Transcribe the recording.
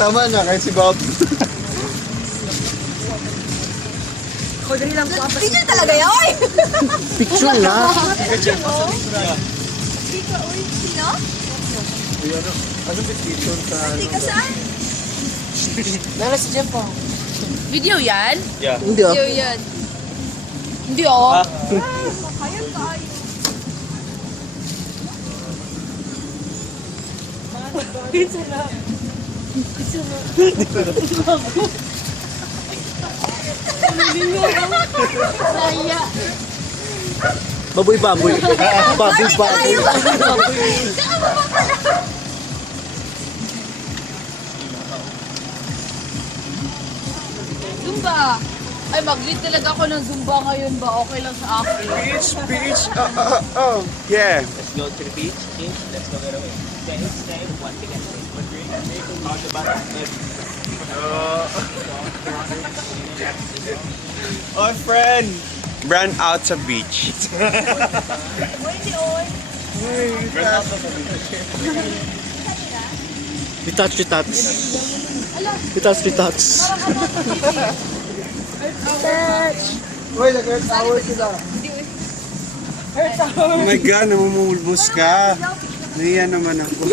Tama na, kahit si Bob. Picture talaga yan, oy! Picture na. Hindi ka, uy, sino? Ano petition sa... Hindi ka saan? Nara si Jeff po. Video yan? Hindi ah. Yun, yun. Hindi oh. Kaya tayo. Baboy baboy. Baboy baboy. Pala. Zumba. Ay, mag-lead talaga ako ng Zumba ngayon ba? Okay lang sa akin. Beach, beach, oh, oh, oh. Yeah. Let's go to the beach. Okay, let's go get away. Stay, stay, one together. One drink, drink, on the bottom. Oh, friend. Ran out sa beach. Hindi, oy. Retouch, retouch. Retouch, retouch. Uy, nag-earth hour sila. Oh my God, namumulbos ka. Naiya naman ako.